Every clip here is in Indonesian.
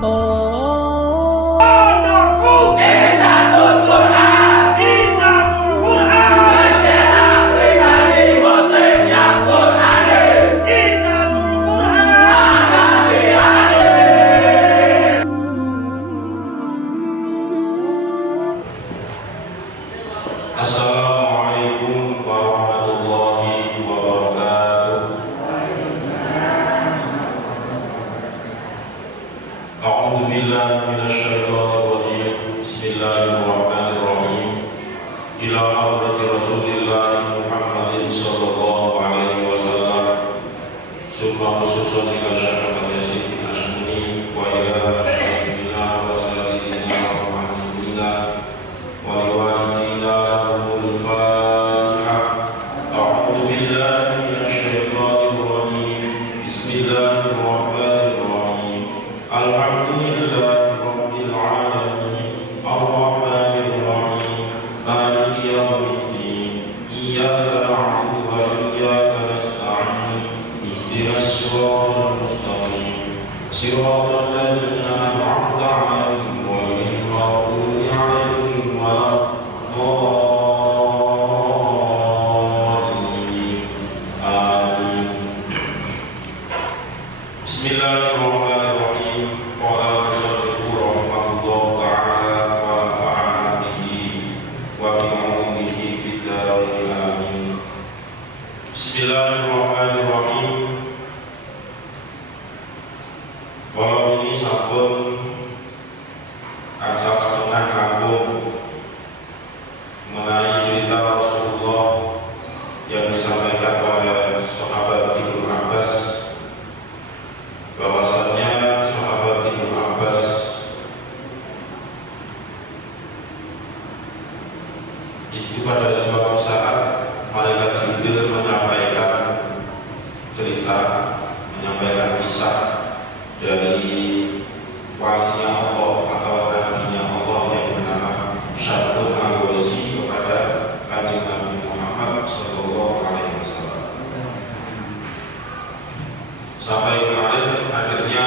Assalamualaikum warahmatullahi wabarakatuh. A'udzu billahi minasyaitonir rajim. Bismillahirrahmanirrahim. Ila hadrati Rasulillah Muhammadin sallallahu alaihi wasallam. Summa khususun ila syarafat yasin asmuni wa ila syarifina wa sayyidina wa muhammadina wa liwalidina lahumul fatihah. A'udzu billahi minasyaitonir rajim. Bismillahirrahmanirrahim. Alhamdulillahi rabbil alamin. Ar-rahmanir rahim. Maliki yaumiddin. Iyyaka na'budu wa iyyaka nasta'in. Ihdinas siratal mustaqim. Siratal ladzina an'amta 'alaihim ghairil maghdubi 'alaihim waladdallin. Amin. Bismillahirrahmanirrahim. Qala al-musannifu rahimahullahu ta'ala wa nafa'ana bihi wa bi 'ulumihi fid dharain amin. Bismillahirrahmanirrahim. Kalau ini sampun angsal setengah kampung mengenai cerita Rasulullah yang disampaikan oleh sahabat Ibnu Abbas, bahwasannya sahabat Ibnu Abbas itu pada suatu saat malaikat Jibril menyampaikan cerita, menyampaikan kisah dari walinya Allah atau nabinya Allah yang bernama Syarqul Al-Ghazi kepada Kanjeng Nabi Muhammad sallallahu alaihi wasallam. Sampai kemarin akhirnya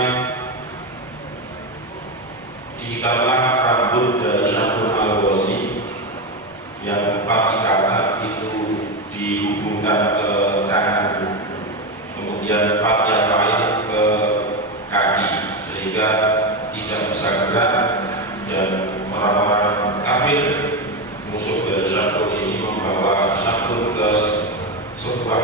diikatlah rambut dari Syarqul Al-Ghazi yang 4 ikatan itu dihubungkan ke tangan, kemudian 4 yang lain ke kaki, sehingga tidak bisa gerak, dan orang-orang kafir musuh dari Syarqul ini membawa Syarqul ke sebuah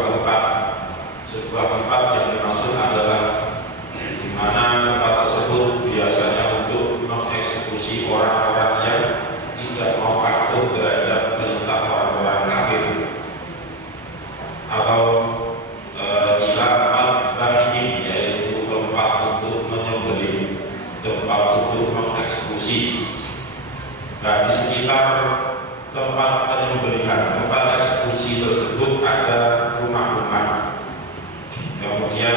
tempat yang dimaksud adalah di mana tempat tersebut biasanya untuk mengeksekusi orang-orang yang tidak mau patuh terhadap perintah orang-orang kafir, atau yaitu tempat untuk menyembelih, tempat untuk mengeksekusi. Nah, di sekitar tempat penyembelihan, tempat eksekusi tersebut ada rumah-rumah. Kemudian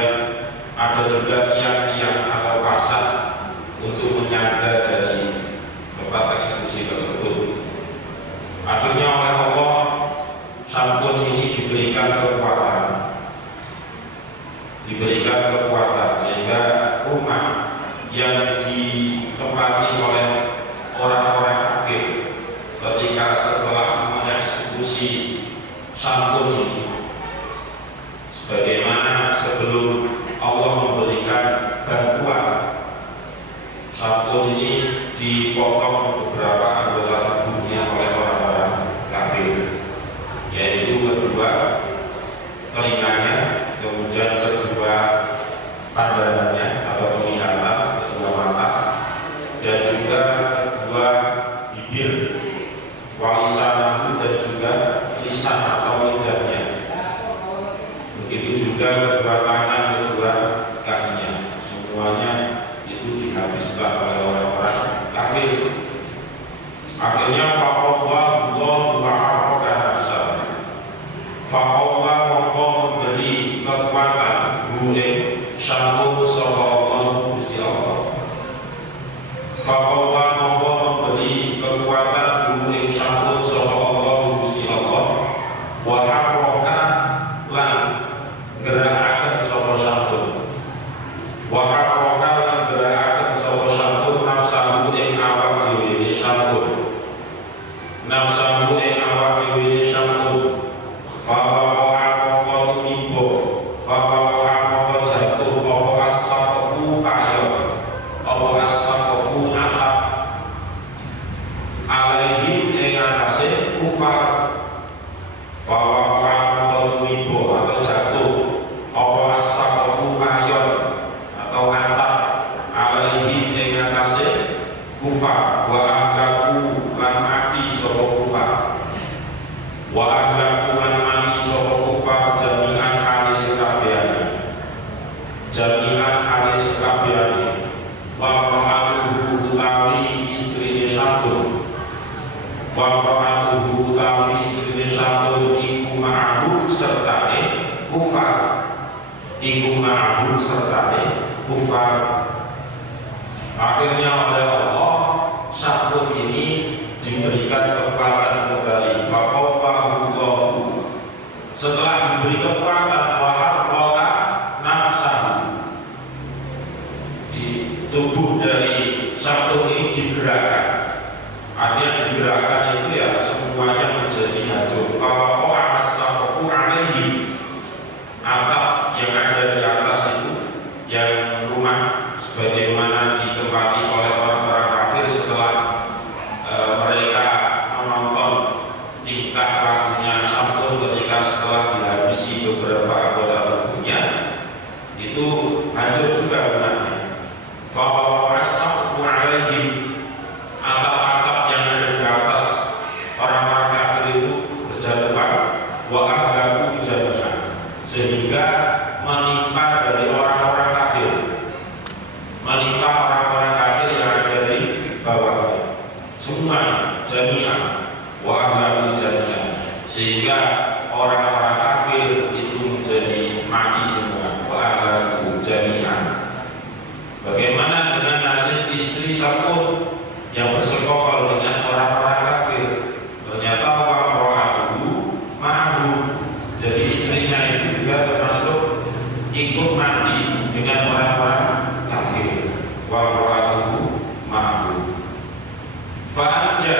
ada juga tiang-tiang atau pasar untuk menyangga dari tempat eksekusi tersebut. Akhirnya oleh Allah, Syarqul ini diberikan kekuatan sehingga rumah yang ditempati oleh orang-orang kafir ketika setelah mengeksekusi Syarqul ini, sebagaimana sebelum Allah memberikan bantuan, Syarqul ini dipotong beberapa anggota tubuhnya oleh orang-orang kafir, yaitu kedua telinganya, kemudian kedua pandangannya atau penglihatan, kedua mata, dan juga kedua bibir, walisanahu, dan juga lisan atau lidahnya. Begitu juga kedua tangan, kedua kakinya, semuanya itu dihabiskan oleh orang-orang kafir. Akhirnya faqawwallahu wa harraka nafsah. Faqawwa mongko memberi kekuatan gue Syarqul sallallahu Gusti Allah. Faqawwa mongko memberi kekuatan gue Syarqul sallallahu Gusti Allah. Wa harraka lan gerakaken sapa Syarqul. Wa harraka lan gerakaken sapa Waqra'atuhu utawi istrine Syamsul. Waqra'atuhu utawi istrine Syamsul iku ma'ahu sertane kufar. Iku ma'ahu sertane kufar. Akhirnya oleh Allah Syamsul ini diberikan kekuatan kembali. Waqawwahullahu. Setelah diberi kekuatan waharraka nafsahu, di tubuh dari Syamsul ini digerakkan. Artinya digerakkan itu ya semuanya menjadi hancur. Fawaqa'a as-saqfu 'alaihi. Atap yang ada di atas itu, yang rumah sebagaimana ditempati oleh orang-orang kafir setelah mereka menonton tingkah lakunya Syamsul ketika setelah dihabisi beberapa anggota tubuhnya, itu hancur juga rumahnya. Fawaqa'a as-saqfu 'alaihi. Atap-atap yang ada di atas orang-orang kafir itu berjatuhan. Wa ahlaku jami'an. Sehingga menimpa dari orang-orang kafir, menimpa orang-orang kafir yang ada di bawahnya, semua jami'an. Wa ahlaku jami'an. Sehingga orang-orang kafir itu menjadi mati semua. Wa ahlaku jami'an. Bagaimana dengan nasib istri Syamsul yang bersekongkol dengan orang-orang kafir? Ternyata waqra'atuhu ma'ahu. Jadi istrinya itu juga termasuk ikut mati dengan orang-orang kafir. Waqra'atuhu ma'ahu. Fa'anja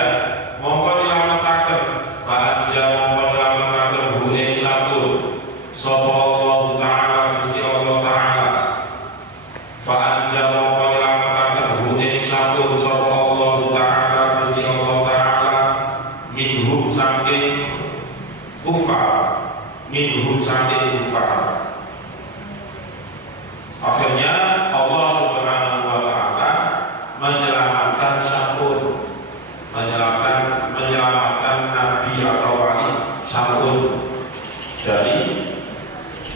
mongko dilametaken, fa'anja mongko dilametaken hu ing Syamsul sapa Allah Ta'ala Gusti Allah Ta'ala. Fa'anja mongko dilametaken hu ing Syamsul sapa Allah Ta'ala Gusti Allah Ta'ala minhum saking kufar. Minhum saking kufar. Akhirnya Allah Subhanahu wa Ta'ala menyelamatkan Syamsul, menyelamatkan Nabi atau wali Syamsul dari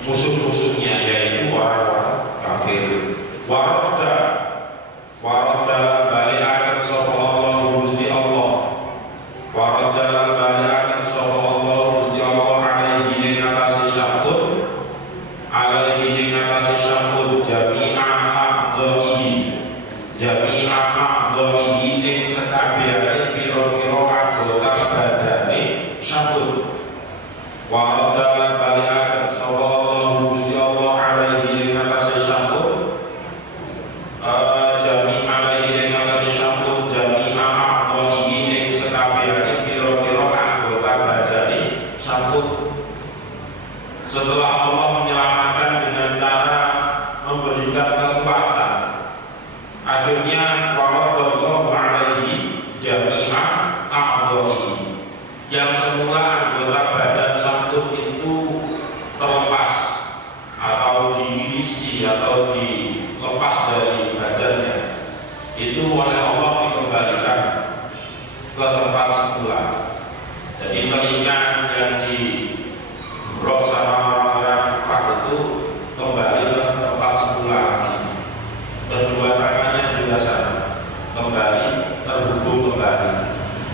musuh-musuhnya, yaitu orang-orang kafir. Waradda baliakan sapa Allah Gusti Allah. Waradda baliakan sapa Allah Gusti Allah alaihi ing atase Syamsul, alaihi ing atase Syamsul jami'a a'dha'ihi, jami'a a'dha'ihi ing sekabehane pira-pira anggota badane Syamsul. Waradda baliakan sapa Allah Gusti Allah alaihi ing atase Syamsul setelah Allah menyelamatkan dengan cara memberikan kekuatan. Akhirnya waradallahu alaihi jami'a a'dha'ihi, yang semula anggota badan Syamsul itu terlepas atau diisi atau dilepas dari badannya, itu oleh Allah dikembalikan ke tempat semula. Jadi telinga yang dibrok sama orang-orang kafir itu kembali ke tempat semula lagi. Kedua tangannya juga sama, kembali terhubung kembali.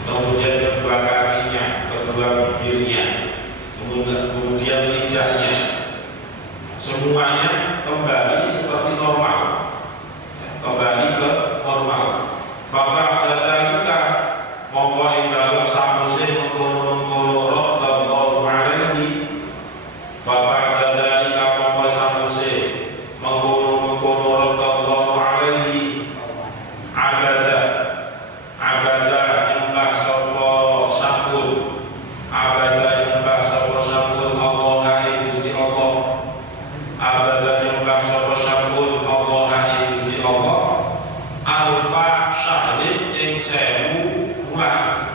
Kemudian kedua kakinya, kedua bibirnya, kemudian lidahnya, semuanya kembali seperti normal, kembali ke normal. Faba'da dzalika mongko ing dalem sawise mengkono-mengkono radallahu alaihi. Faba'da dzalika mongko sawise mengkono-mengkono radallahu alaihi abada nyembah sapa Syamsul, abada nyembah sapa Syamsul Allah ing Gusti Allah, abada nyembah sapa Syamsul Allah ing Gusti Allah alfa syahrin ing 1000 bulan,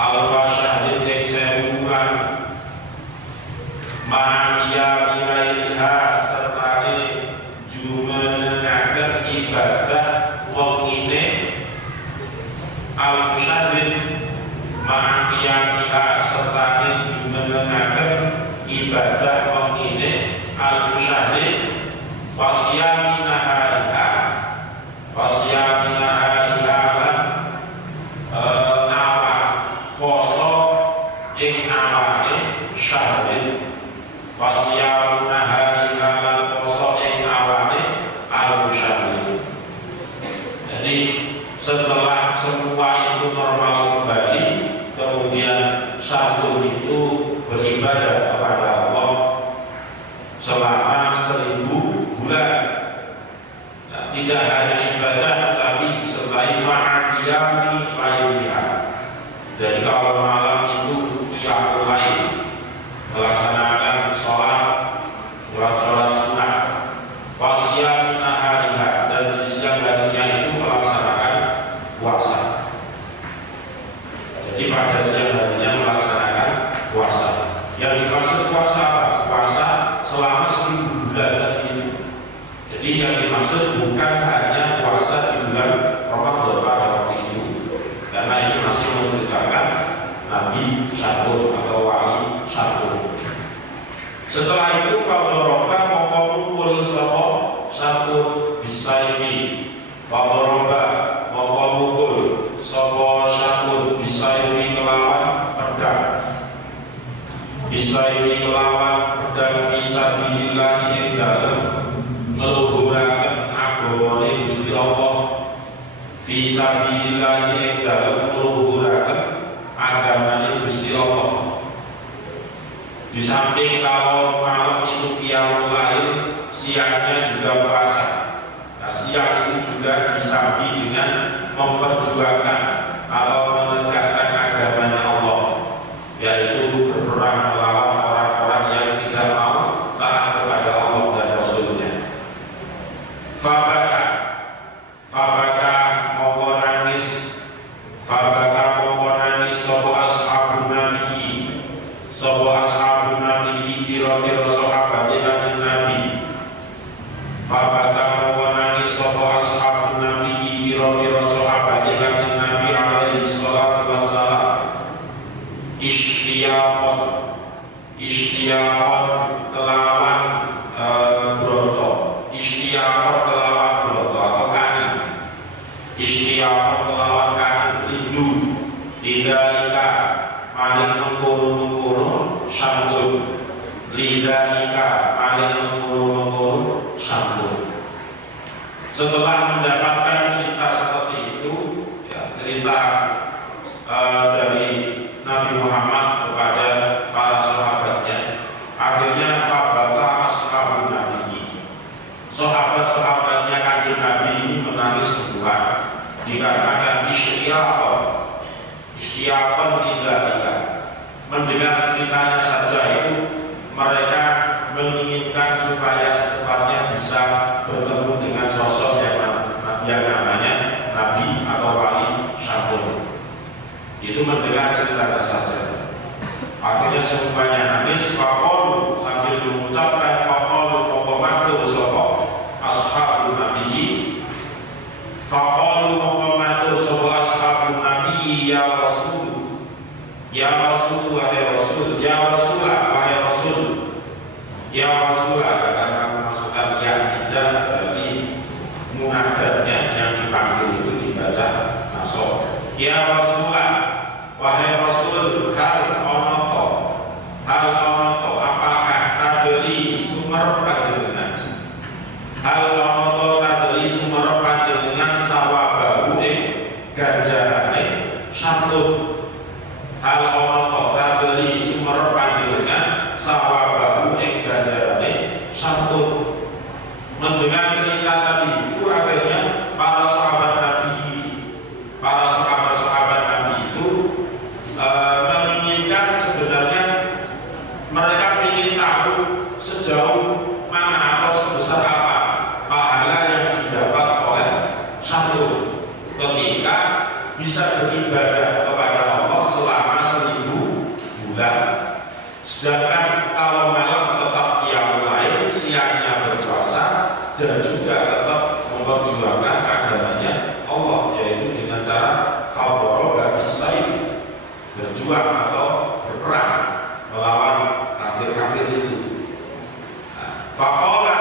alfa syahrin ing 1000 bulan. Ma'aniya ilaiha sertane jumenengaken ibadah wong ini alfa syahrin, ma'aniya sertane jumenengaken ibadah wong ini alfa syahrin wasiyami nahariha tidak hanya ibadah tapi disertai ma'adiyami lainnya. Jadi kalau malam itu qiyamul lail, melaksanakan sholat sunnah, wasiyami nahariha, dan di siang harinya itu melaksanakan puasa. Jadi pada siang harinya melaksanakan puasa. Yang dimaksud puasa apa? Puasa selama 1000 bulan itu. Jadi yang dimaksud bukan hanya puasa di bulan Ramadan pada waktu itu, karena ini masih menceritakan Nabi Syakur atau wali Syakur. Setelah itu fadoroba moko mukul sopo Syakur bisaifi. Fadoroba moko mukul sopo Syakur bisaifi kelawan pedang. Bisaifi kelawan pedang fisabilillahi ing dalem ngeluhuraken agamane Gusti Allah. Fisabilillahi ing dalem ngeluhuraken agamane Gusti Allah. Di samping kalau malam itu qiyamul lail, siangnya juga puasa. Nah, siang itu juga disambi dengan memperjuangkan atau menegakkan agamanya Allah, yaitu berperang melawan orang-orang yang tidak mau taat kepada Allah dan Rasulnya. Fabaka moko nangis, fabaka moko nangis sopo ashabun nabi, sopo ashabun nabi biro-biro sahabat kanjeng Nabi. Fabaka moko nangis sopo ashabun nabi biro-biro sahabat kanjeng Nabi alaihi salatu wassalam. Ishtiyaqon kelawan broto, ishtiyaqon kelawan broto atau kanin. Ishtiyaqon kelawan kanin rindu. Lidalika maling mengkono-mengkono syamtul. Lidalika maling mengkono-mengkono syamtul. Setelah mendapatkan cerita seperti itu, ya, cerita dari Nabi Muhammad kepada para sahabatnya, akhirnya fabata ashabun nabi, sahabat-sahabatnya kanjeng Nabi ini menangis semua dikarenakan ishtiyaqon lidalika. Mendengar ceritanya saja itu mereka menginginkan supaya secepatnya bisa bertemu dengan sosok yang namanya Nabi atau wali Syakur. Itu mendengar ceritanya saja. Akhirnya semuanya nangis. Faqalu, sambil mengucapkan faqalu mokomatu sopo ashabun nabi. Faqalu mokomatu sopo ashabun nabi ya Rasul, ya Rasul, wahai Rasul, ya Rasulah, wahai Rasul, ya Rasulah. Karena memasukkan yang tidak berarti munadarnya yang dipanggil itu dibaca nasab. Ya Rasulah, wahai Rasul, hal onoto, apakah tadri sumer panjenengan? Hal onoto tadri sumer panjenengan sawabahu ganjarane syamtul. Hal onoto tadri sumer panjenengan sawabahu ganjarane syamtul. Mendengar cerita tadi itu akhirnya para sahabat Nabi, para sahabat Nabi itu menginginkan, sebenarnya mereka ingin tahu sejauh mana atau sebesar apa pahala yang didapat oleh Syakur ketika bisa beribadah kepada Allah selama 1000 bulan. Sedangkan kalau malam tetap qiyamul lail, siangnya berpuasa dan juga tetap memperjuangkan agamanya Allah, yaitu dengan cara fadoroba bisayf, berjuang atau berperang melawan kafir-kafir itu. Faqala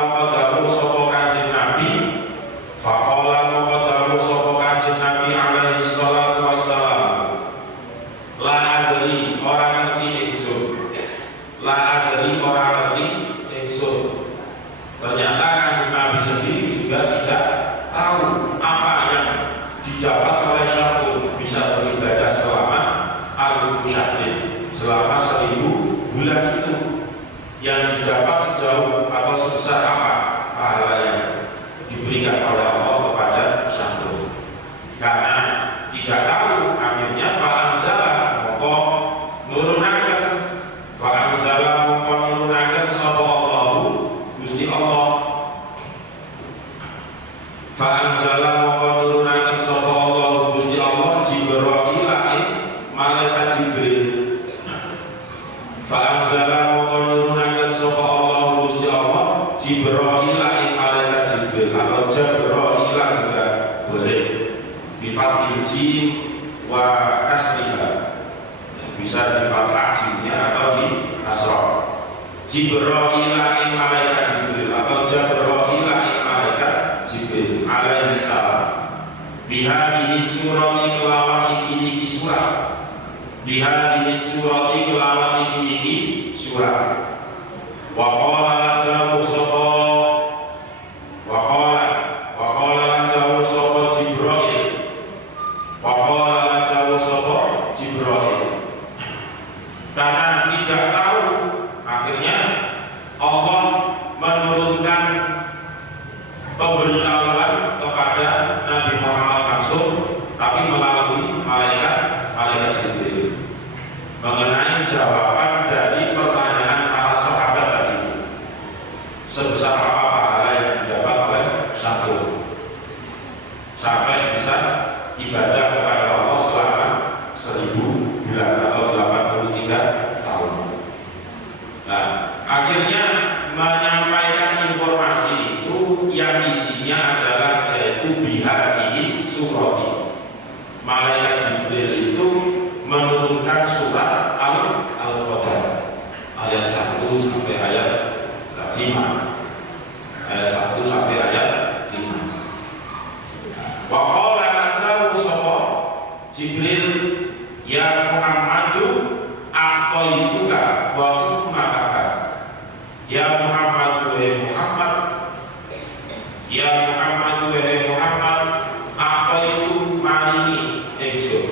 muqaddaru sapa kanjeng Nabi, faqala muqaddaru sapa kanjeng Nabi alaihi salatu wassalam. La adri, orang ngerti ingsun. La adri, orang ngerti ingsun. Ternyata kanjeng Nabi sendiri juga tidak tahu apa yang didapat oleh Syakur bisa beribadah selama al-fu syahrin, selama 1000 bulan itu, yang didapat sejauh atau sebesar apa pahalanya. Fa'anzala moko nurunaken sapa Allah Gusti Allah Jibril ing malaikat Jibril. Fa'anzala moko nurunaken sapa Allah Gusti Allah Jibril ing malaikat Jibril atau Jabril juga boleh. Bi fathil jim wa kasriha. Bisa di fathah jinnya atau di kasrah. Jibril ing malaikat Jibril atau Jabril ing malaikat Jibril alaihi salam. Bihadihi surati kelawan iki surat. Bihadihi surati kelawan iki surat. Wa qala lahu sapa wa qala lahu sapa Jibril. Wa qala lahu sapa Jibril. Karena tidak tahu, akhirnya Allah menurunkan pemberitahuan kepada Nabi Muhammad langsung, tapi melalui malaikat Jibril mengenai jawaban dari pertanyaan para sahabat tadi. Sebesar apa pahala yang didapat oleh satu sampai bisa ibadah kepada Allah selama 1000 bulan atau 83 tahun. Nah, akhirnya menyampaikan informasi itu yang isinya adalah yaitu bihadihi surati. Malaikat Jibril itu menurunkan surat Al-Qadar ayat 1 sampai ayat 5. Ayat 1 sampai ayat 5. Wa qala lahu sapa Jibril ya Muhammadu aqaituka wa ummataka. Ya Muhammad wa Muhammad, ya Muhammad wa Muhammad, aqaitu marini ingsun.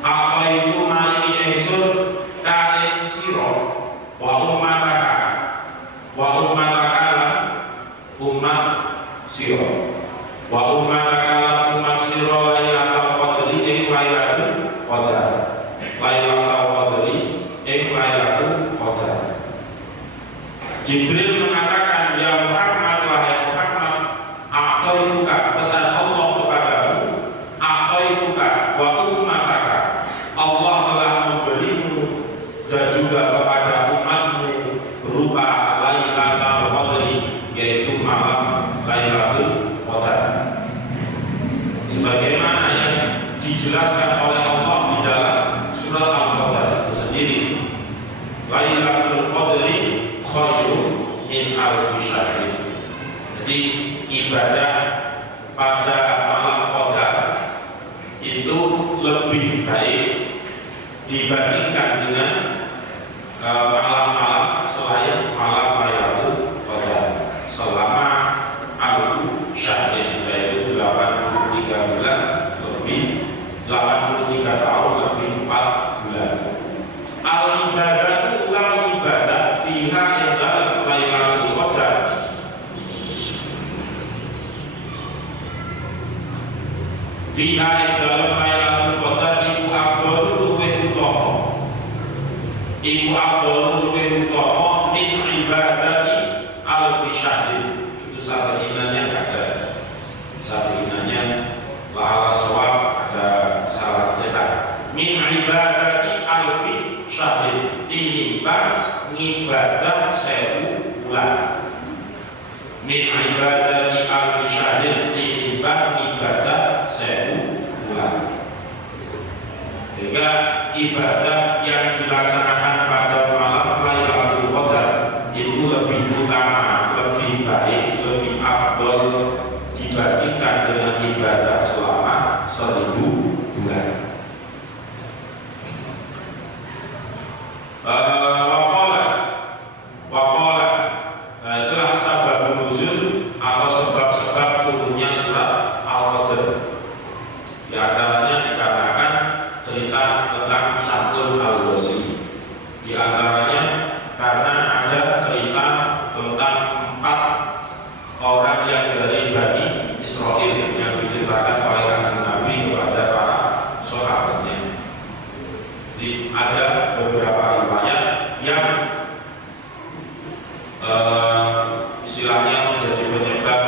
Aqaitu marini ingsun kain sira wa ummataka. Wa ummataka lan umat sira. Wa ummataka lan umat sira lailatul qadri ing lailatul qadar. Lailatul qadri ing lailatul qadar. Jibril mengatakan, ya Muhammad, wahai Muhammad, aqaituka, pesan Allah kepadamu, aqaituka wa ummataka, Allah telah memberimu dan juga kepada umatmu berupa Lailatul Qadri, yaitu malam Lailatul Qadar. Sebagaimana yang dijelaskan oleh Allah di dalam surat Al-Qadar itu sendiri, Lailatul Qadri khairun min alfi syahr. Jadi ibadah pada malam Qadar itu lebih baik dibandingkan dengan malam-malam selain malam Lailatul Qadar selama alfu syahr, yaitu 83 bulan lebih, 83 tahun lebih 4 bulan. Al-ibadah ulang ibadah fiha dalam Lailatul Qadar. Fiha dalam Lailatul Qadar iku afdhalul luwih utama. Iku afdhalul luwih utama min ibadati alfi syahr. Itu saringannya ada. Saringannya la sawab ada salah cetak. Min ibadati alfi syahr. Tinimbang ibadah 1000 bulan. Min ibadati alfi syahr. Tinimbang ibadah 1000 bulan. Sehingga ibadah yang dilaksanakan pada malam Lailatul Qadar itu lebih utama, lebih baik, lebih afdol dibandingkan dengan ibadah selama 1000 bulan. Waqala, nah itulah sabab nuzul atau sebab-sebab turunnya surat Al-Qadar. Di antaranya dikarenakan cerita tentang Syamsul Al-Ghazi. Di antaranya karena ada cerita tentang 4 orang yang dari Bani Israel yang diceritakan oleh Kanjeng Nabi kepada para sahabatnya. Jadi ada beberapa riwayat yang istilahnya menjadi penyebab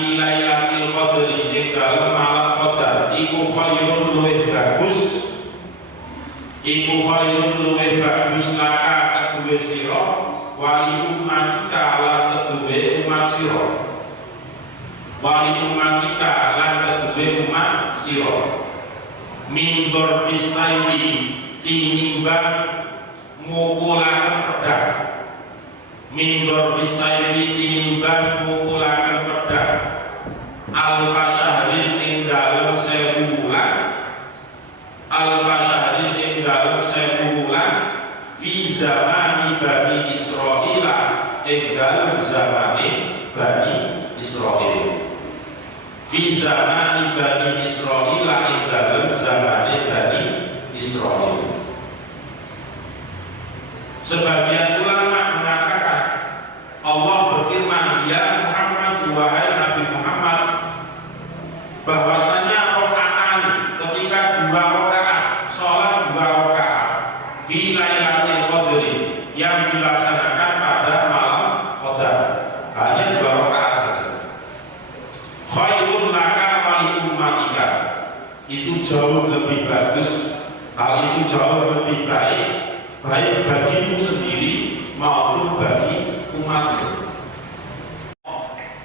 fi lailatul qadri ing dalem malam qadar iku khairun luwih bagus, iku khairun luwih bagus laka kedue sira wali umatika lan kedue umat sira, wali umatika lan kedue umat sira, min dorbisaifi tinimbang mukulaken pedang, min dorbisaifi tinimbang mukulaken pedang, alfa syahrin ing dalem 1000 bulan, alfa syahrin ing dalem 1000 bulan, fi zamani Bani Israil ing dalem zamane Bani Israil, fi zamani Bani Israil ing dalem zamane Bani Israil. Sebagian ulama mengatakan Allah berfirman, ya Muhammad, wahai Nabi Muhammad, bahwasanya rakaat ketika 2 rakaat, sholat 2 rakaat fi lailatul qadri yang dilaksanakan pada malam qadar, hanya 2 rakaat saja. Khairun laka wali ummatika, itu jauh lebih bagus, hal itu jauh lebih baik, baik bagimu sendiri maupun bagi umatmu.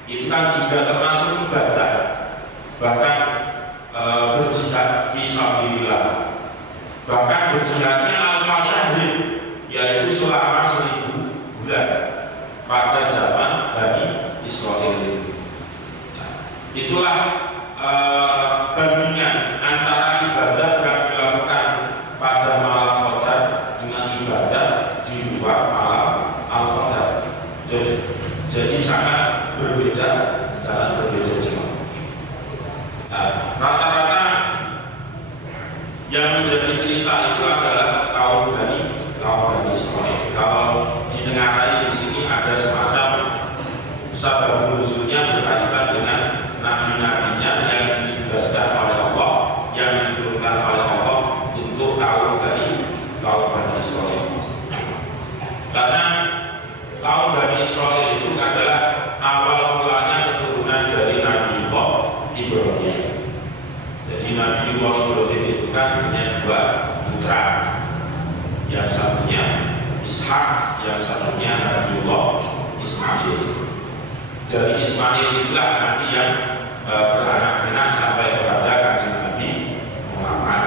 Itu kan juga termasuk ibadah, bahkan berjihad fi sabilillah, bahkan berjihadnya alfa syahrin, yaitu selama 1000 bulan pada zaman Bani Israil. Nah, itulah bandingan antara ibadah yang dilakukan pada malam qadar dengan ibadah di luar malam al-qadar. Jadi sangat berbeda, sangat berbeda semua. Nah, rata-rata yang menjadi cerita itu adalah kaum Bani Israil. Kalau didengarai di sini ada semacam sabab nuzulnya berkaitan dengan nabi-nabinya yang ditugaskan oleh Allah, yang diturunkan oleh Allah untuk kaum Bani Israil. Karena kaum Bani Israil itu adalah awal mulanya keturunan dari Nabi Allah Ibrahim. Jadi Nabi Allah Ibrahim itu kan punya 2 putra, yang satunya Ishak, yang satunya Nabi Allah Ismail. Dari Ismail itulah nanti yang beranak-anak sampai kepada Kanjeng Nabi Muhammad.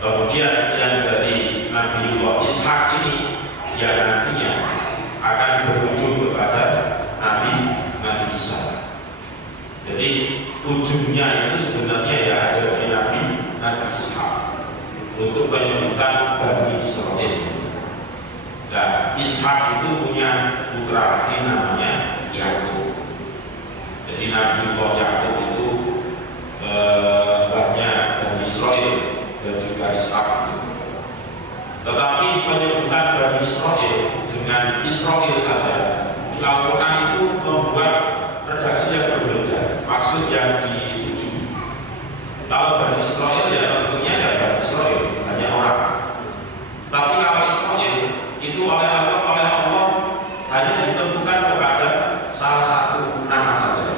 Kemudian yang dari Nabi Allah Ishak ini yang nantinya akan berujung kepada Nabi Isa. Jadi ujungnya itu sebenarnya ya ada di Nabi Ishak untuk menyebutkan Bani Israil. Nah, Ishak itu punya putra lagi namanya Yakub. Jadi Nabi Allah Yakub itu banyak Bani Israil dan juga Ishak. Tetapi penyebutan Bani Israil dengan Israil saja di Al-Quran itu membuat redaksi yang berbeda, maksud yang dituju. Kalau Bani Israil ya tentunya ya Bani Israil, hanya orang. Tapi kalau Israil itu oleh Allah hanya ditentukan kepada salah satu nama saja.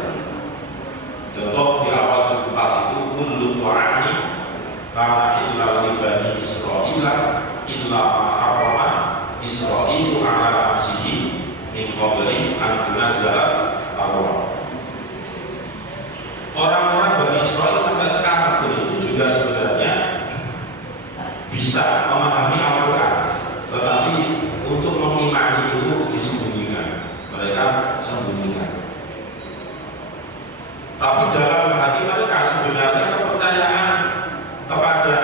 Contoh di awal juz 4 itu kullu ta'ani kana illa li bani Israil illa ma harrama Israilu ala nafsihi min qabli an tunazzala Taurat. Orang-orang Bani Israil sampai sekarang pun itu juga sebenarnya bisa memahami Al-Quran, tetapi untuk mengimani itu disembunyikan, mereka sembunyikan. Tapi dalam hati mereka sebenarnya kepercayaan kepada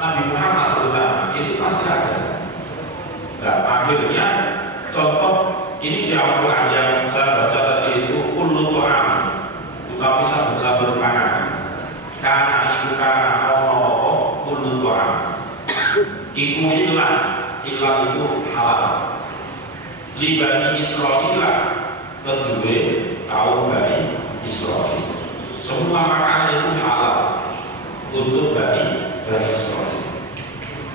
Nabi Muhammad terutama itu pasti ada. Nah, akhirnya contoh ini di Al-Quran yang saya baca tadi itu kullu ta'am, kita bisa baca bermakna karena itu karena Allah kullu ta'am iku hilang itu halal li Bani Israil kedua kaum Bani Israil, semua makanan itu halal untuk Bani Israil,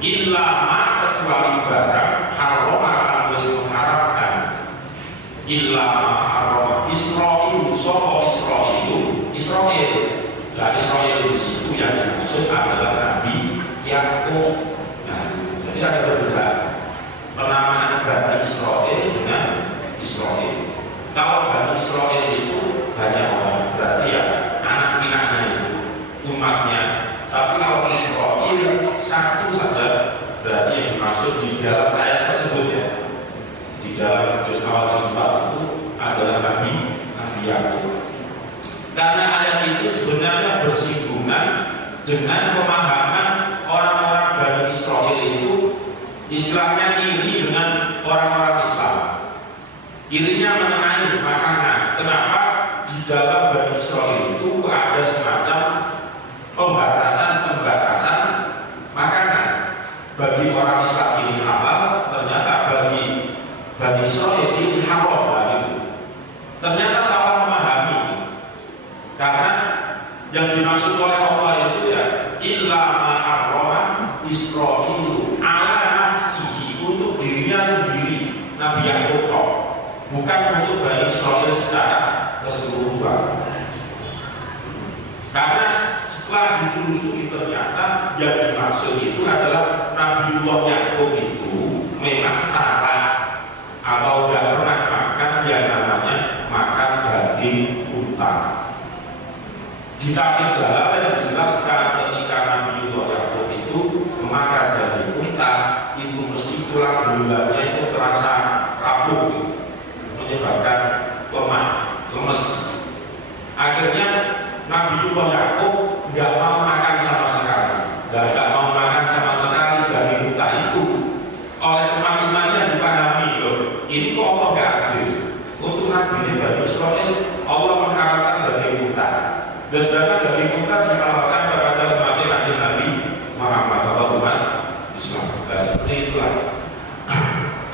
illa ma kecuali barang haram akan wis mengharapkan, illa ma haram Israil Sopo Israil, Israil. Nah, Israil di situ yang dimaksud adalah Nabi Yakub. Nah, jadi ada perbedaan penamaan Bani Israil dengan Israil. Kalau Bani Israil itu banyak orang, berarti ya anak pinaknya itu umatnya. Tapi kalau Israil satu saja, berarti yang dimaksud di dalam ayat tersebut ya, di dalam juz awal juz 4 itu adalah Nabi Yakub. Karena ayat itu sebenarnya bersinggungan dengan pemahaman orang-orang Bani Israil itu, istilahnya iri dengan orang-orang Islam. Irinya mengenai makanan. Kenapa di dalam Bani Israil itu ada semacam pembatasan makanan. Bagi orang Islam ini halal, ternyata bagi Bani Israil ini haram. Ternyata salah memahami, karena yang dimaksud oleh Allah itu ya illa ma harrama Israilu ala nafsihi, untuk dirinya sendiri Nabi Yakub, bukan untuk Bani Israil secara keseluruhan. Karena setelah ditelusuri ternyata yang dimaksud itu adalah Nabiullah Yakub itu memang taat atau tidak pernah makan yang namanya makan daging unta. Di tafsir Jalalain dijelaskan ketika Nabiullah Yakub itu memakan daging unta, itu mesti tulang belulangnya itu terasa rapuh, menyebabkan lemah, lemes. Akhirnya Nabiullah Yakub nggak mau makan sama sekali, nggak mau makan sama sekali daging unta itu. Oleh teman-temannya dipahami loh, ini kok Allah nggak adil. Untuk Nabi Bani Israil Allah mengharamkan daging unta, dan sedangkan daging unta dihalalkan kepada umat Nabi Muhammad atau umat Islam. Nah, seperti itulah.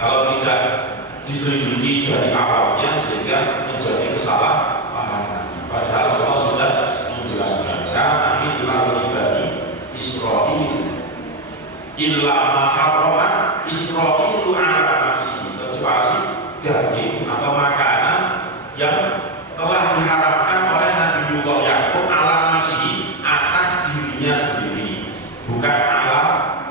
Kalau tidak diselidiki dari awalnya sehingga menjadi kesalahpahaman. Padahal Allah sudah menjelaskan karena itulah Bani Israil illa ma harrama Israilu ala nafsihi, kecuali daging atau makanan yang telah diharapkan oleh Nabiullah Yakub ala nafsihi, atas dirinya sendiri, bukan ala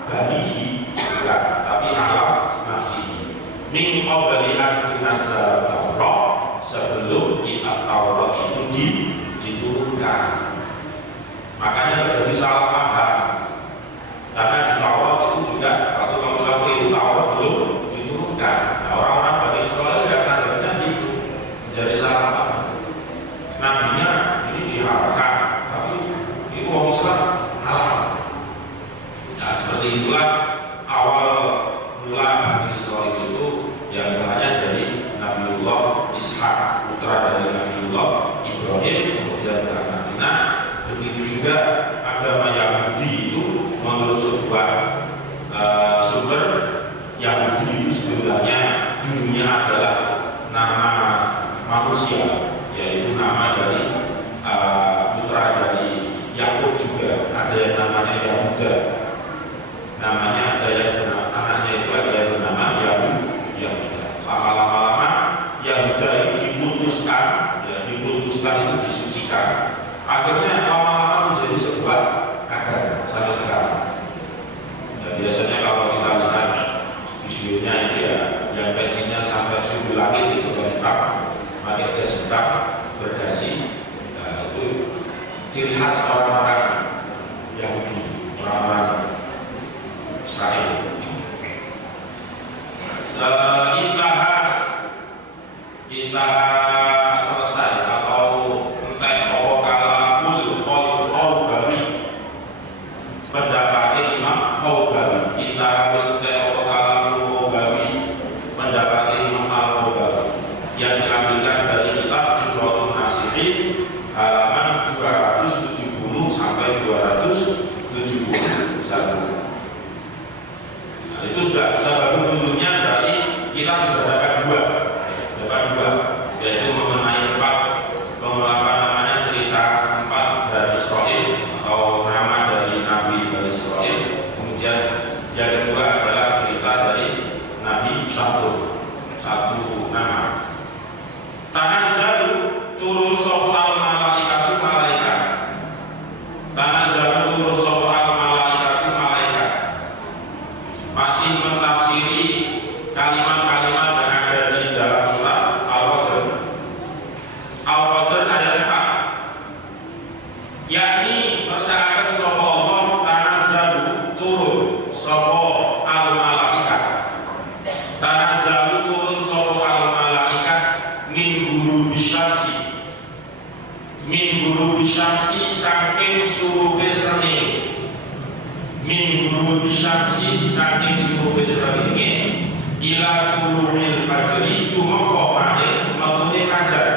banihi, bukan, tapi ala nafsihi. Min qabli an tunazala Taurat, sebelum kitab Taurat itu diturunkan. Makanya terjadi salah paham, karena di Taurat itu juga waktu waktu itu Taurat belum diturunkan. Nah, orang-orang Bani Israil karena itu menjadi salah paham. Nabinya ini diharapkan, tapi itu orang Islam halal. Nah, seperti itulah awal mula Bani Israil itu, yang namanya jadi Nabiullah Ishak, putra dari Nabiullah Ibrahim, kemudian beranak Nah, begitu juga agama Yahudi itu menurut sebuah sumber Yahudi itu sebenarnya dunia adalah nama manusia, yaitu nama dari putra dari Yakub juga. Ada yang namanya Yahuda, namanya ada yang anaknya itu ada yang bernama Yahuda. Lama-lama Yahuda itu diputuskan itu disucikan. Akhirnya lama-lama menjadi sebuah agama sampai sekarang. Ya, biasanya kalau kita lihat videonya itu ya, yang gajinya sampai subuh langit itu hitam, pakai jas hitam, berdasi. Nah, itu ciri khas orang-orang Yahudi, orang-orang Israel. Intaha selesai atau entek pokok kalamul min ghurubi syamsi saking surupe srengenge, min ghurubi syamsi saking surupe srengenge ila tulu'il fajri tumeka maring metune fajar,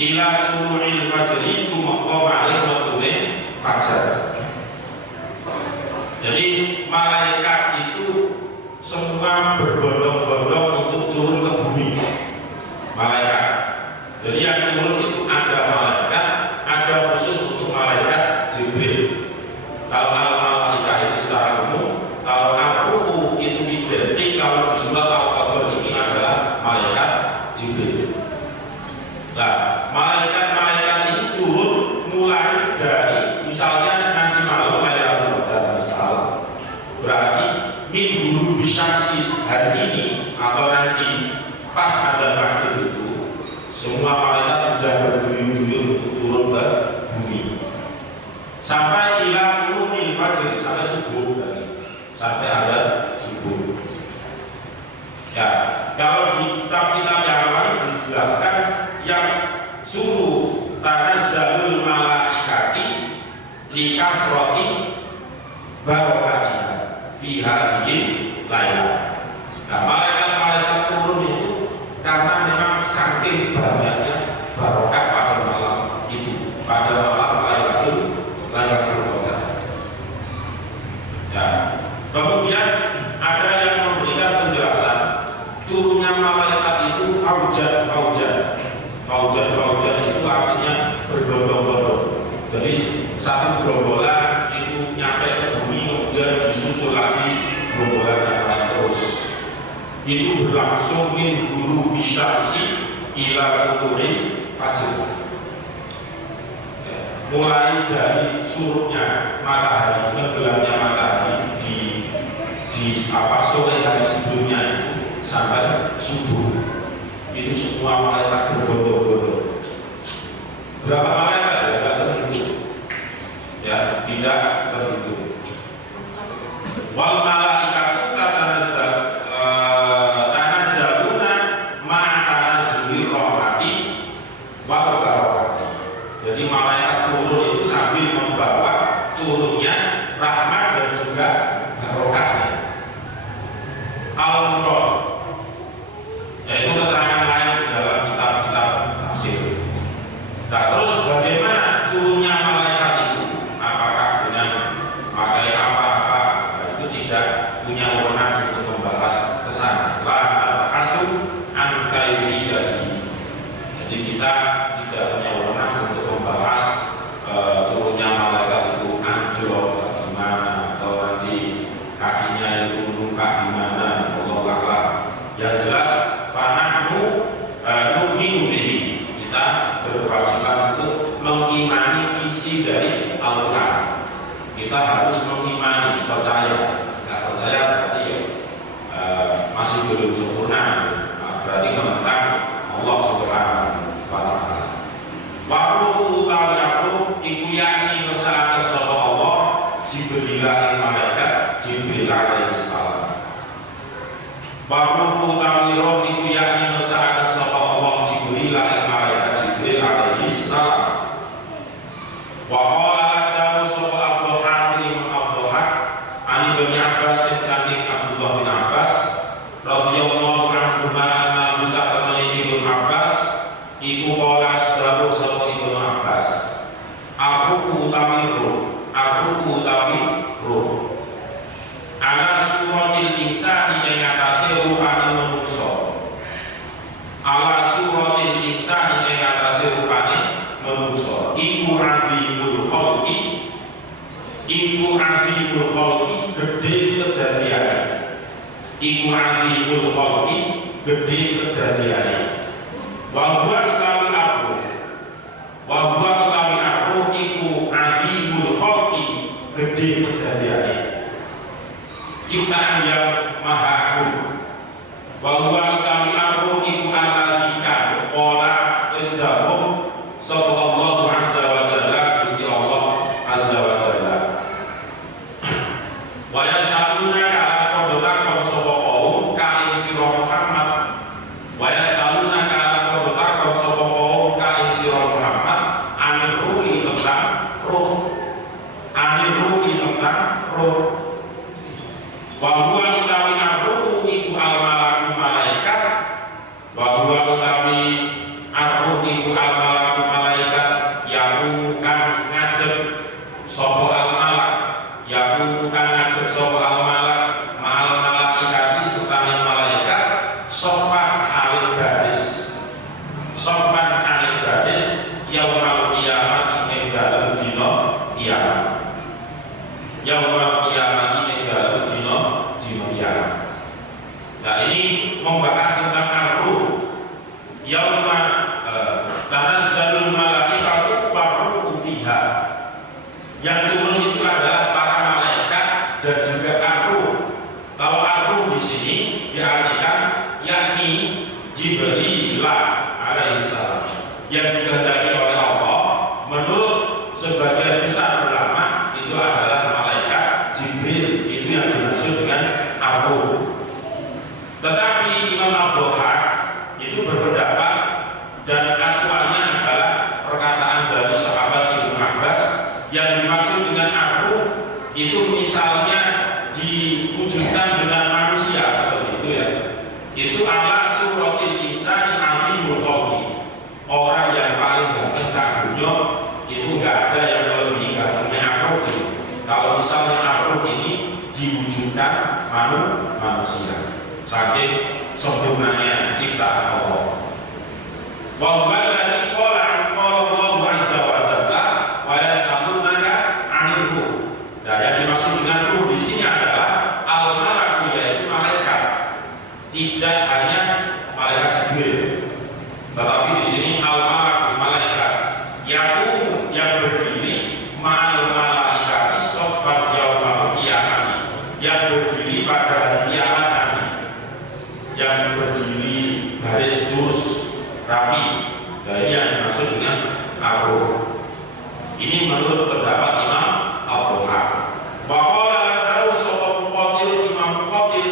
ila tulu'il fajri tumeka maring metune fajar. Jadi malaikat itu semua berbondong-bondong untuk turun ke bumi. Malaikat. Jadi yang turun itu ada malaikat, ada khusus untuk malaikat Jibril. Kalau malaikat itu secara umum, kalau Ar-Ruh itu identik kalau di surat Al-Qadr ini adalah malaikat Jibril. Nah, malaikat-malaikat ini turun mulai dari misalnya nanti malam Lailatul Qadar misal, berarti minggu bisyamsi hari ini atau nanti pas ada maghrib itu semua malaikat sudah berduyun-duyun untuk turun ke bumi sampai ila tulu'il fajr, sampai subuh lagi, sampai ada subuh. Ya, kalau di kitab-kitab yang lain dijelaskan yang suruh tanazzalul malaikati likasroti barokatiha fi hadhil lailah. Nah, malaikat-malaikat turun itu karena memang saking banyaknya barokah pada malam itu, pada malam Lailatul Qadar. Ya. Kemudian ada yang memberikan penjelasan turunnya malaikat itu faujan itu artinya berbondong-bondong. Jadi satu gerombolan itu nyampe ke bumi, kemudian disusul lagi gerombolan yang lain terus. Itu berlangsung min guru bisyamsi ila tulu'il fajr. Mulai dari surutnya matahari, tenggelamnya matahari di sore hari sebelumnya itu sampai subuh. Itu semua malaikat berbondong-bondong. Berapa malaikat ya? Tidak terhitung. Ya, tidak terhitung. Wal malaikatu tanazzaluna ma'a tanazzuli rahmati wal barakati. Jadi malaikat turun itu sambil membawa turunnya rahmat dan juga barokahnya. Al-Murad, yaitu keterangan lain di dalam kitab-kitab tafsir. Nah, terus bagaimana turunnya malaikat itu? Apakah dengan pakai apa-apa? Nah, itu tidak punya wewenang untuk membahas kesana. La al-hasu an kaifiyatihi. Jadi kita tidak punya wewenang untuk membahas turunnya malaikat itu anjlok gimana, atau nanti kakinya itu numpuk di mana, yang jelas fanahnu nu'minu bihi, kita berkewajiban untuk mengimani isi dari Al-Quran. Kita harus mengimani, percaya. Tidak percaya berarti masih belum sempurna, berarti menentang Allah Subhanahu wa ta'ala. Wa ruhu ta'ala iku yakni masyarakat sapa Allah Jibril malaikat Jibril alaihi salam. Baruhu tawiro iku yakni masyarakat sapa Allah Jibril malaikat Jibril alaihi salam. Wa qala adamu sapa Abdullah bin Abdullah ani bin Abbas saking Abdullah bin Abbas radhiyallahu anhu ma'ana musaqatan ibn Abbas iku qala sadawu sapa ibn Abbas aku utawi ruh ala suratil insani yang atase rupane manungsa, ala suratil insani yang atase rupane manungsa iku adimul khalqi, iku adimul khalqi gedhe kedadiane, iku adimul khalqi gedhe kedadiane. Wa huwa utawi aku, wa huwa utawi aku iku adimul khalqi gedhe kedadiane, ciptaan yang maha agung. Bahwa kami aku iku analika qala isdahum sapa Allah azza wa jalla, Gusti Allah azza wa jalla. Wa yas'aluna kala padha takon sapa kaum ka ing sira Muhammad. Wa yas'aluna kala padha roh. Wa huwa utawi ar-ruh iku al-malaku malaikat. Wa huwa utawi ar-ruh iku al-malaku malaikat yaku kang ngadeg sapa al-malak, yaku kang ngadeg sapa al-malak ma'al malaikat sertane malaikat sofan alil baris. Sofan alil baris yaumal qiyamah ing dalem dina kiamat. Yaumal qiyamah ing dalem dina kiamat. Nah, ini membahas tentang ar-ruh. Yauma tanazzalul malaikatu war-ruhu fiha. Yang turun itu adalah para malaikat dan juga ar-ruh. Kalau ar-ruh di sini diartikan yakni Jibril alaihissalam yang dikehendaki oleh Allah. Menurut sebagian besar ulama itu adalah malaikat Jibril, itu yang dimaksud dengan ar-ruh. Tetapi Imam Al-Bukhari itu berpendapat dan acuannya adalah perkataan dari sahabat Ibnu Abbas yang dimaksud dengan ar-ruh itu misalnya diwujudkan dengan manusia seperti itu ya. Itu ala suratil insani azimul khalqi. Orang yang paling ganteng kagumnya itu nggak ada yang lebih gantengnya ar-ruh ini. Kalau misalnya ar-ruh ini diwujudkan manusia. Saking sempurnanya ciptaan Allah. Wa huwa alladzi qala Allahu 'azza wa jalla wa yas'alunaka 'anil ruh. Nah, yang dimaksud dengan ruh di sini adalah al-malaku, yaitu malaikat. Tidak hanya malaikat Jibril, tetapi di sini al-malaku, malaikat yang berdiri ma'al malaikat istoghfar yaumal qiyamah, yang berdiri pada hari kiamat nanti, yang berdiri garis lurus rapi. Nah, ini yang dimaksud dengan ar-ruh. Ini menurut pendapat Imam Al-Bukhari. Wa qala lahu sapa Muqatil, Imam Muqatil,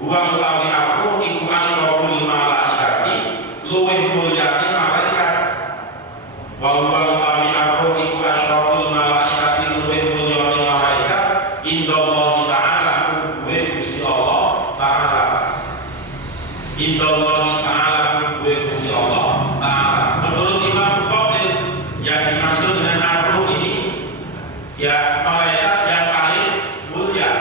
huwa utawi ar-ruh iku asyraful malaikati, luwih mulyane malaikat. Wa huwa utawi ar-ruh iku asyraful malaikati, luwih mulyane malaikat indallahi ta'ala, kuwe Gusti Allah Ta'ala. Indallahi ta'ala, kuwe Gusti Allah Ta'ala. Menurut Imam Muqatil, yang dimaksud dengan ar-ruh ini ya malaikat yang paling mulia,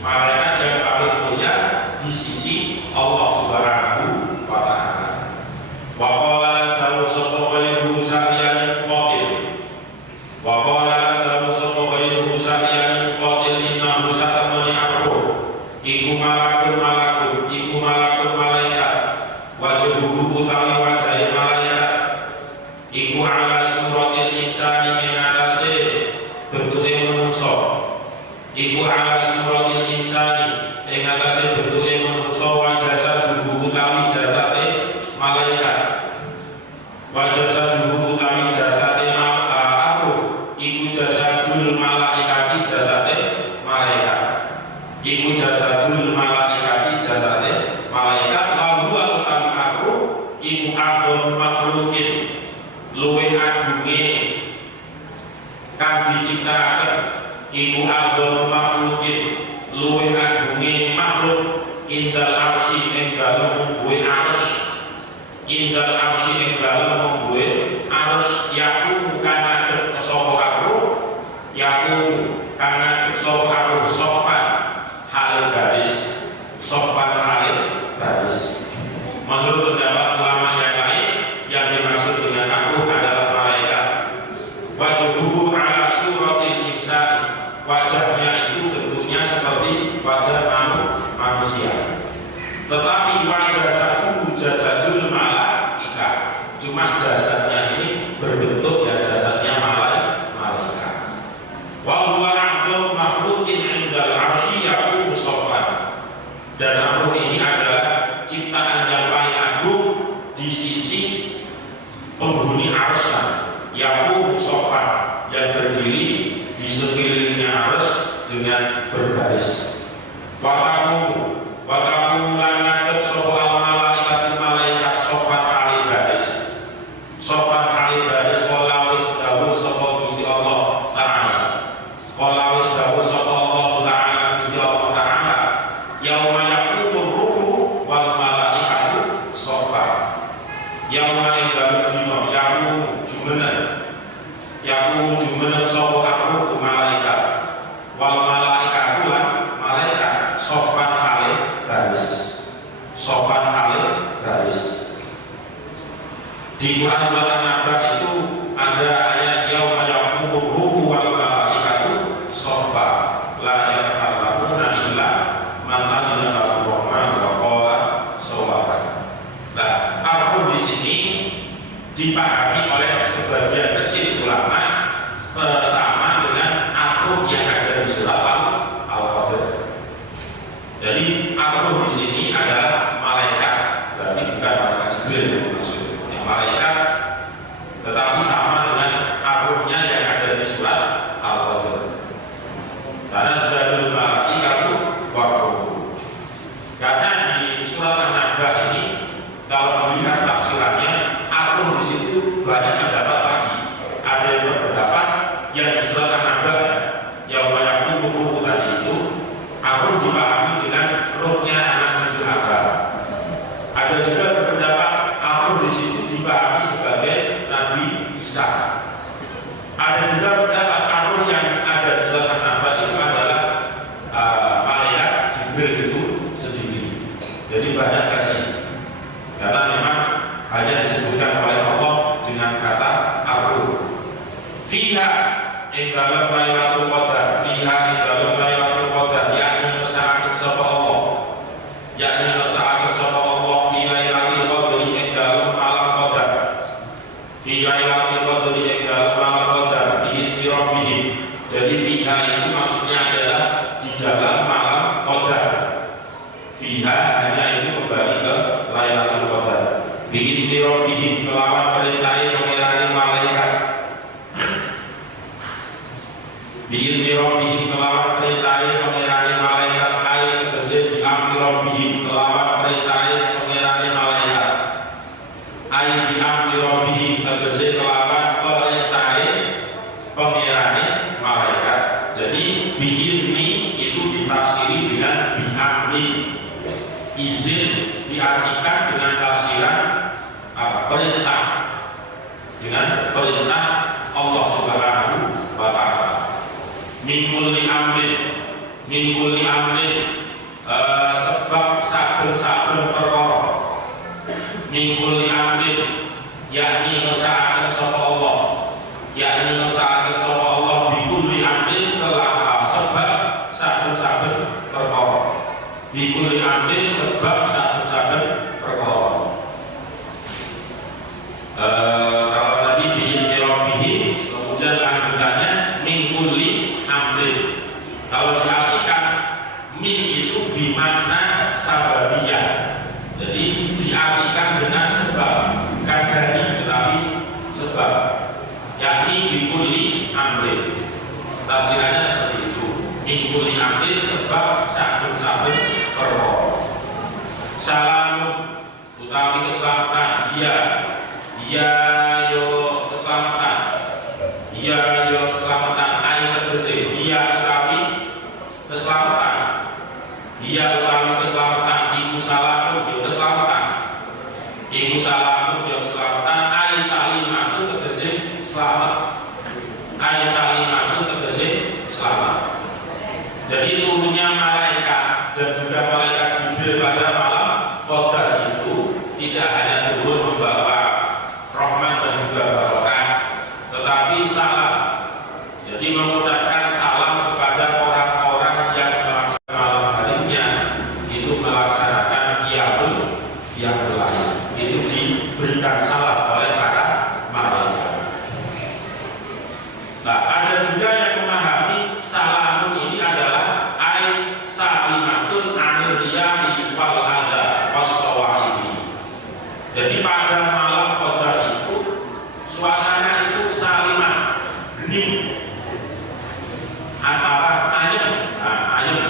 malaikat yang paling mulia di sisi Allah Subhanahu wa Ta'ala. Wa qala lahu sapa ghairuhu sa'yan qatil. Wa qala lahu sapa ghairuhu sa'yan qatil innahu sa'amani ar-ruh iku malakun malaikat. Wajhuhu utawi wajahe malaikat iku ala suratil insani ing atase bentuke manungsa. Iku ala suratil insani ing atase bentuke manungsa. Wajasaduhu utawi jasate malaikat. Wajasaduhu utawi jasate ar-ruh iku jasadul malaikati, jasate malaikat. Iku jasadul malaikati, jasate malaikat. Wa utawi ar-ruh iku adon makhlukin, luwih agunge kang diciptakaken. Iku adon makhlukin, luwih agunge makhluk indal arsy ing dalem mungguhe arsy. Indal arsy ing dalem mungguhe arsy. Yaku kang ngadeg sapa ar-ruh, yaku kang ngadeg sapa ar-ruh sofan hal baris. Sofan hal baris. Menurut pendapat ulama yang lain, yang dimaksud dengan ar-ruh adalah malaikat. Wajhuhu ala suratil insan, wajahnya itu bentuknya seperti wajah manusia. Tetapi wajah satu jasadul malaikat, cuma jasadnya ini berbentuk ya jasadnya malaikat. Wa huwa a'dhamu makhluqin 'indal 'arsy yaqumu saffan. Dan ar-ruh ini adalah ciptaan yang paling agung di sisi penghuni arsy, yaqumu saffan, yang berdiri di sekelilingnya arsy dengan berbaris. Watamu lan ngadeg sapa al-malaikat, malaikat sofat alil baris. Sofat alil baris qala wis dawuh sapa Gusti Allah Ta'ala. Qala wis dawuh sapa Allah aku. Fiha ing dalem Lailatul Qadar, fiha ing dalem Lailatul Qadar, yakni ngesakaken sapa Allah, yakni ngesakaken sapa Allah fi Lailatul Qadri ing dalem malam Qadar, fi Lailatul Qadri ing dalem malam Qadar biizni rabbih. Jadi fiha itu maksudnya adalah di dalam malam Qadar. Fiha hanya itu kembali ke Lailatul Qadar. Biizni rabbih kelawan perintah pengiran malaikat. Biizni rabbih kelawan perintah pengiran malaikat. Ayat tegese biamri rabbih kelawan perintah pengiran malaikat. Ayat biamri rabbih tegese kelawan perintah pengiran malaikat. Jadi biizni itu ditafsiri dengan biamri. Izin diartikan dengan tafsiran apa? Perintah, dengan perintah Allah Subhanahu wa Ta'ala. Min kulli amrin sebab saben-saben perkara. Min kulli amrin yakni ngesakaken sapa Allah, yakni ngesakaken sapa Allah bi kulli amrin kelawan sebab saben-saben perkara. Bi kulli amrin sebab saben-saben perkara. Kalau tadi biizni rabbih, kemudian lanjutannya min kulli amrin. Kalau diartikan min itu bimakna sababiyah. Jadi diartikan dengan sebab, bukan dari tetapi sebab. Yakni bi kulli amrin. Tafsirannya seperti itu. Min kulli amrin sebab saben-saben perkara. Salamun utawi keselamatan dia yo keselamatan, dia yo keselamatan. Ayat tegese dia utawi keselamatan, dia utawi keselamatan. Iku salamun yo keselamatan, iku salamun yo keselamatan. Ai salimatu tegese selamat, ai salimatu tegese selamat. Jadi turunnya malaikat dan juga malaikat Jibril pada malam Qadar itu tidak hanya turun membawa rahmat dan juga barokah, tetapi salam. Jadi mengucapkan salam kepada orang-orang yang melaksanakan malam harinya itu melaksanakan qiyamul lail. Itu diberikan salam oleh para malaikat. Nah, ada juga yang memahami salamun ini adalah ai salimatun anil riyahi wal adha was-sawa'ibi. Jadi pada malam Qadar itu suasana itu salimah, bening, apa ayem, ayem.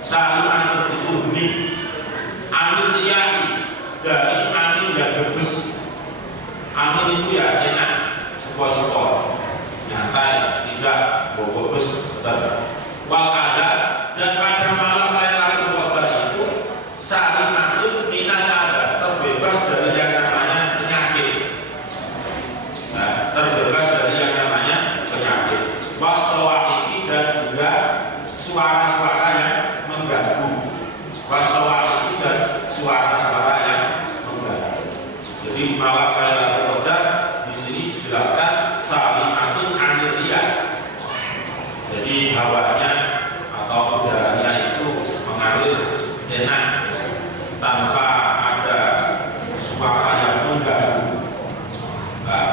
Salimah itu bening. Anil riyahi dari angin yang berbes. Angin itu ya enak, sepoi-sepoi, nyantai, tidak bobos. Wal ada dan pada malam Lailatul Qadar itu salimatun minal ada, terbebas dari yang namanya penyakit. Nah, terbebas dari yang namanya penyakit. Wassawa'iqi dan juga suara-suara yang mengganggu. Wassawa'iqi dan suara-suara yang mengganggu. Jadi malam Lailatul Qadar di sini dijelaskan salimatun anil riyah. Jadi hawanya atau udaranya itu mengalir enak tanpa ada suara yang mengganggu. Nah,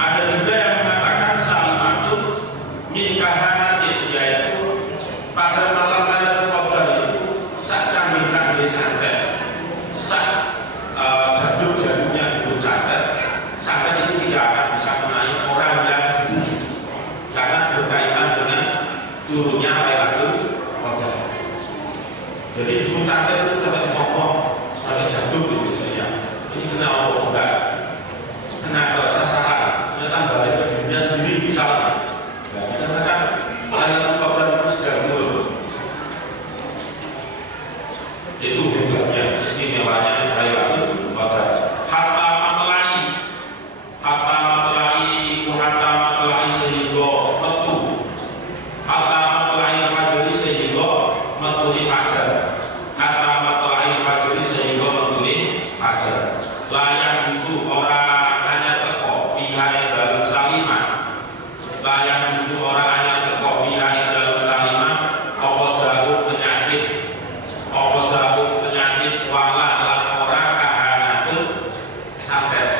ada juga yang mengatakan salimatun min kahanatin, yaitu pada malam Lailatul Qadar itu sak canggih-canggih santet, sak jadul-jadulnya itu santet itu tidak akan bisa menaik orang yang jujur karena berkaitan dengan layak justru orang hanya terkofiah yang dalam salimah apa daun penyakit wala lan ora kahanatun santet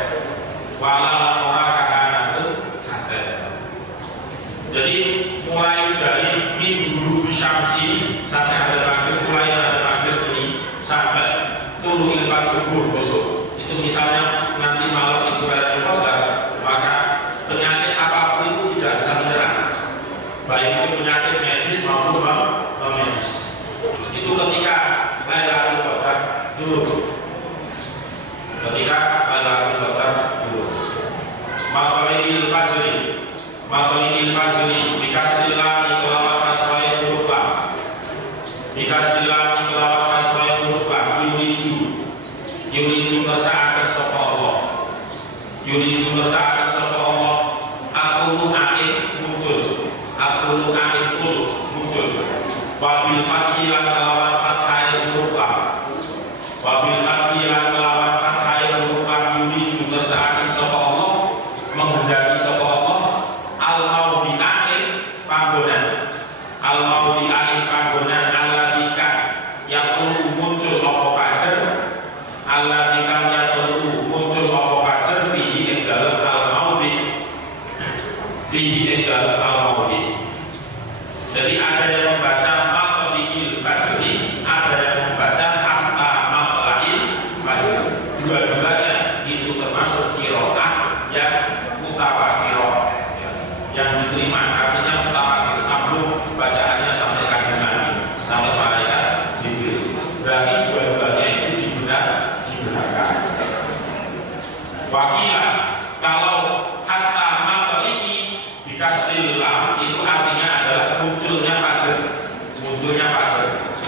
wala lan ora kahanatun santet. Jadi mulai dari minggu syamsi sampai ada maghrib, mulai ada maghrib ini sampai tulu ilfat subuh besok itu misalnya nanti malam itu ada qadar, maka penyakit apapun itu tidak bisa menyerang, baik itu penyakit medis maupun non medis. Itu ketika Lailatul Qadar dulu, ketika Lailatul Qadar dulu. Matalil fajri dikasihlah kelawan kaswaya huruf lam, dikasihlah kelawan kaswaya huruf lam. Yuridu ngesaaken sapa Allah, yuridu ngesaaken sapa Allah. Aku ain muncul, wabil fathi lan kelawan fathah huruf lam, wabil fathi lan kelawan fathah huruf lam. Yuridu ngesaaken sapa Allah, menghendaki sapa Allah. Al-maudi'ain panggonan, al-maudi'ain panggonan alladika yang perlu muncul apa fajar, alladika yang perlu muncul apa fajar fihi ing dalem al-maudi, fihi ing dalem al-maudi. Jadi ada yang membaca maqdiil fajri, ada yang membaca hatta maqlail fajri. Dua-duanya itu termasuk qiraat yang mutawatir, yang diterima, artinya mutawatir, sambung bacaannya sampai kanjeng Nabi, sampai malaikat Jibril. Berarti dua-duanya itu dibenarkan. Wakilah kalau hatta maqli'i dikasih lam itu artinya adalah munculnya fajar.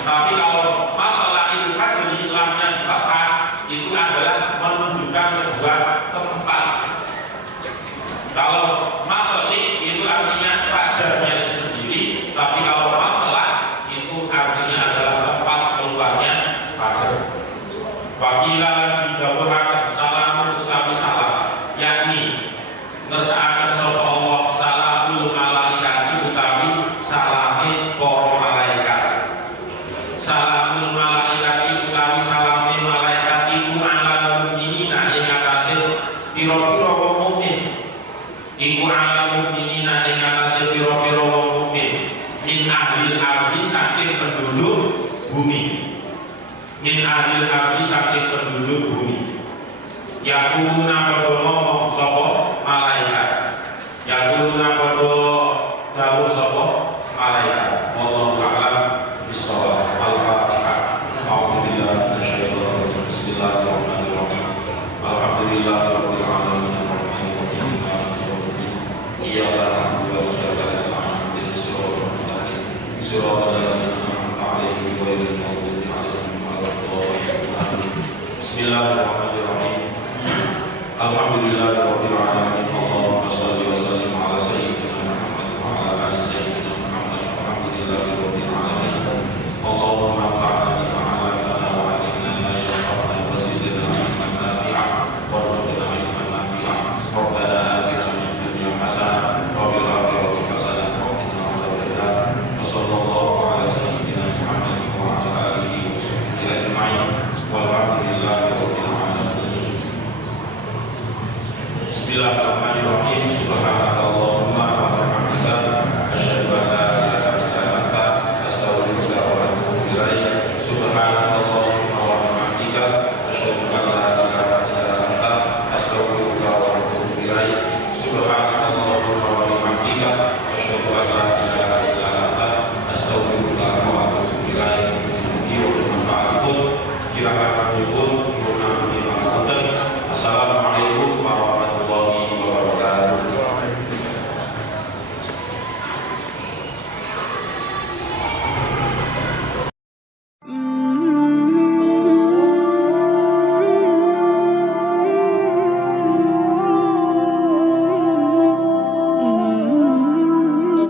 Tapi kalau maqla'il fajri lamnya di fathah itu adalah menunjukkan sebuah tempat. Kalau maqli' itu artinya fajarnya itu sendiri, tapi kalau maqla' itu artinya adalah tempat keluarnya fajar. Wakilah didhawuhaken salamun utawi salam, yakni ngersakaken sapa Allah salamul malaikati utawi salame para malaikat. Salamul malaikati utawi salame malaikat iku ala mukminina ing atase pira-pira wong mukmin. Iku ala mukminina ing atase pira-pira wong mukmin. Min ahlil ardi saking penduduk bumi. Min ahlil ardi saking penduduk bumi. Yaquluna padha ngomong sapa malaikat. Yaquluna padha dawuh sapa malaikat. Wallahu a'lam bishawab. Al-Fatihah. A'udzubillahi minasyaitonir rajim. Bismillahirrahmanirrahim. Alhamdulillahirabbil alamin. Arrahmanirrahim. Maliki yaumiddin. Iyyaka na'budu wa iyyaka nasta'in. Ihdinas siratal mustaqim. Siratal ladzina an'amta 'alaihim ghairil maghdubi 'alaihim waladdallin. Bismillahirrahmanirrahim. Alhamdulillahirabbil alamin. Allahumma shalli wa sallim ala sayyidina Muhammad wa ala ali sayyidina Muhammad. Alhamdulillahirabbil alamin. Allahumma anfa'na bima 'allamtana wa 'allimna ma yanfa'una wa zidna ilman nafi'an warzuqna ilman nafi'an. Rabbana atina fid dunya hasanah wa fil akhirati hasanah wa qina adzaban nar. Wassallallahu ala sayyidina Muhammad wa ala alihi wa sahbihi ajma'in. Walhamdulillahirabbil alamin. Bismillahirrahmanirrahim. Subhanakallahumma wa bihamdika asyhadu an la ilaha illa anta astaghfiruka wa atubu ilaik. Subhanakallahumma wa bihamdika asyhadu an la ilaha illa anta astaghfiruka wa atubu ilaik. Subhanakallahumma wa bihamdika asyhadu an la ilaha illa anta astaghfiruka wa atubu ilaik. Kira-kira